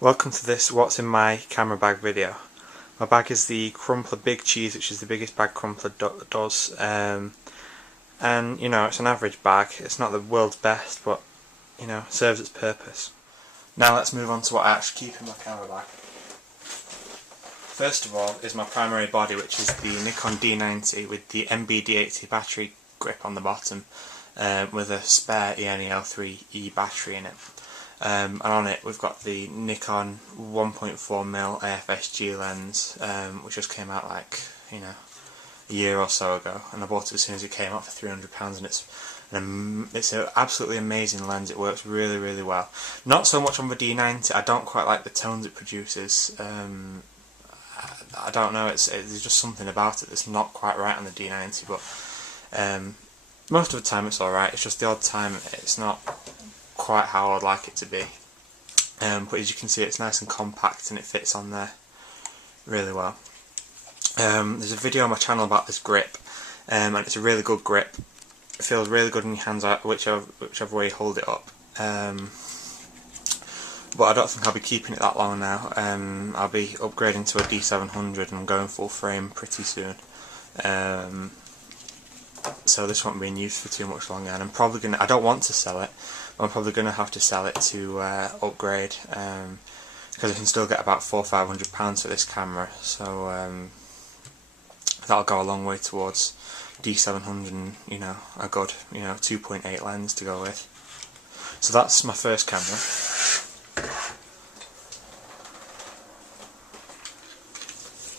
Welcome to this what's in my camera bag video. My bag is the Crumpler Big Cheese, which is the biggest bag Crumpler does, and you know, it's an average bag. It's not the world's best, but you know, it serves its purpose. Now let's move on to what I actually keep in my camera bag. First of all is my primary body, which is the Nikon D90 with the NBD80 battery grip on the bottom, with a spare ENEL3E battery in it. And on it we've got the Nikon 1.4mm AFS-G lens, which just came out like, you know, a year or so ago, and I bought it as soon as it came out for £300, and it's an absolutely amazing lens. It works really, really well. Not so much on the D90. I don't quite like the tones it produces. I don't know, there's just something about it that's not quite right on the D90, but most of the time it's alright. It's just the odd time it's not quite how I'd like it to be, but as you can see, it's nice and compact and it fits on there really well. There's a video on my channel about this grip, and it's a really good grip. It feels really good in your hands, whichever way you hold it up, but I don't think I'll be keeping it that long now. I'll be upgrading to a D700 and I'm going full frame pretty soon, so this won't be in use for too much longer, and I don't want to sell it, but I'm probably going to have to sell it to upgrade, because I can still get about £400 or £500 for this camera, so that'll go a long way towards D700 and, you know, a good, you know, 2.8 lens to go with. So that's my first camera.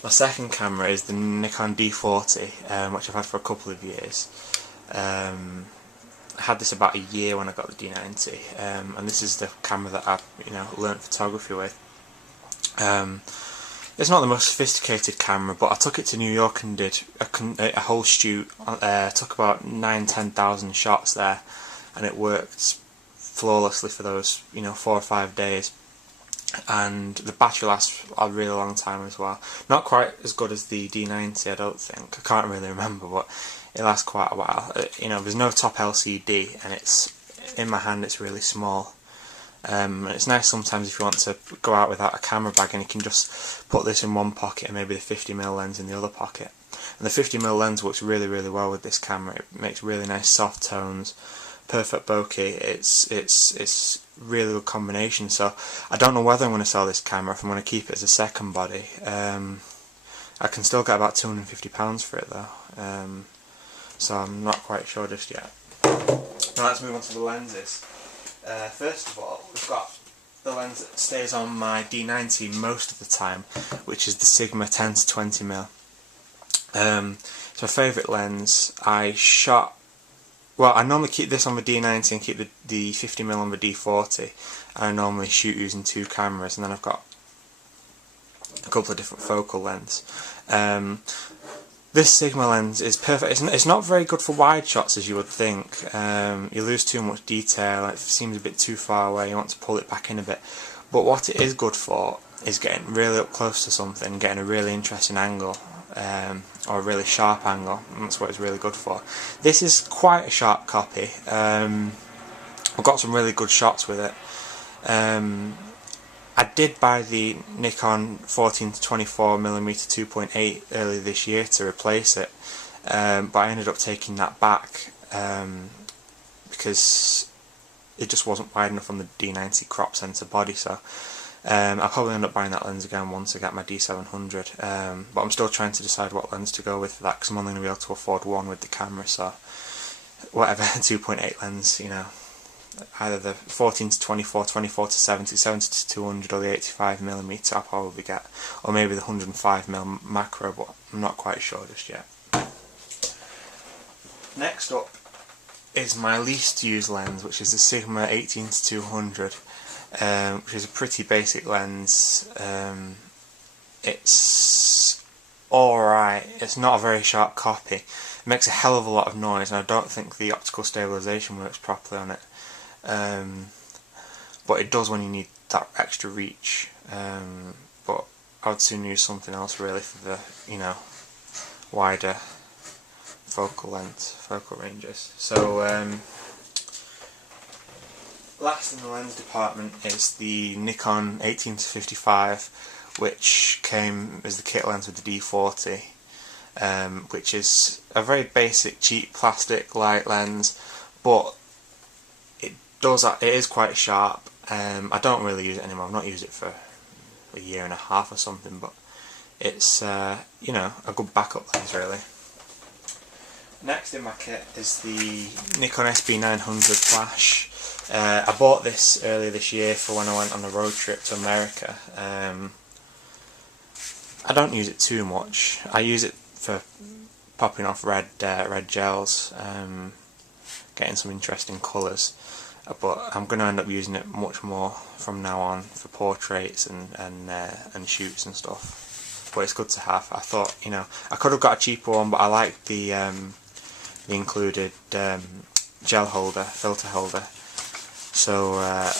My second camera is the Nikon D40, which I've had for a couple of years. I had this about a year when I got the D90, and this is the camera that I, you know, learnt photography with. It's not the most sophisticated camera, but I took it to New York and did a whole shoot. Took about 9,000–10,000 shots there, and it worked flawlessly for those, you know, 4 or 5 days. And the battery lasts a really long time as well. Not quite as good as the D90, I don't think. I can't really remember, but it lasts quite a while. You know, there's no top LCD, and it's in my hand. It's really small. And it's nice sometimes if you want to go out without a camera bag, and you can just put this in one pocket and maybe the 50mm lens in the other pocket. And the 50mm lens works really, really well with this camera. It makes really nice soft tones, perfect bokeh. It's really good combination. So I don't know whether I'm going to sell this camera, if I'm going to keep it as a second body. I can still get about £250 for it though, so I'm not quite sure just yet. Now let's move on to the lenses. First of all, we've got the lens that stays on my D90 most of the time, which is the Sigma 10–20mm. It's my favourite lens. I normally keep this on the D90 and keep the 50mm on the D40. I normally shoot using 2 cameras, and then I've got a couple of different focal lengths. This Sigma lens is perfect. It's not very good for wide shots, as you would think. You lose too much detail, it seems a bit too far away, you want to pull it back in a bit. But what it is good for is getting really up close to something, getting a really interesting angle, or a really sharp angle, and that's what it's really good for. This is quite a sharp copy. I've got some really good shots with it. I did buy the Nikon 14–24mm 2.8 earlier this year to replace it, but I ended up taking that back because it just wasn't wide enough on the D90 crop sensor body. So I'll probably end up buying that lens again once I get my D700, but I'm still trying to decide what lens to go with for that, because I'm only going to be able to afford one with the camera. So whatever 2.8 lens, you know, either the 14–24, 24–70, 70–200, or the 85mm I'll probably get, or maybe the 105mm macro, but I'm not quite sure just yet. Next up is my least used lens, which is the Sigma 18–200, which is a pretty basic lens. It's alright. It's not a very sharp copy. It makes a hell of a lot of noise, and I don't think the optical stabilisation works properly on it. But it does when you need that extra reach. But I would soon use something else really for the, you know, wider focal ranges. So last in the lens department is the Nikon 18-55, which came as the kit lens with the D40, which is a very basic, cheap plastic light lens, but it is quite sharp. I don't really use it anymore. I've not used it for a year and a half or something, but it's you know, a good backup lens really. Next in my kit is the Nikon SB900 flash. I bought this earlier this year for when I went on a road trip to America. I don't use it too much. I use it for popping off red gels, getting some interesting colours. But I'm going to end up using it much more from now on for portraits and shoots and stuff. But it's good to have. I thought, you know, I could have got a cheaper one, but I liked the included gel holder, filter holder. So I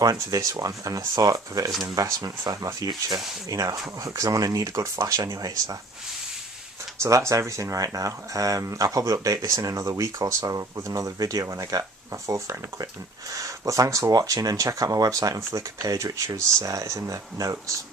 went for this one, and I thought of it as an investment for my future, you know, because I'm going to need a good flash anyway. So that's everything right now. I'll probably update this in another week or so with another video when I get my full frame equipment. But thanks for watching, and check out my website and Flickr page, which is in the notes.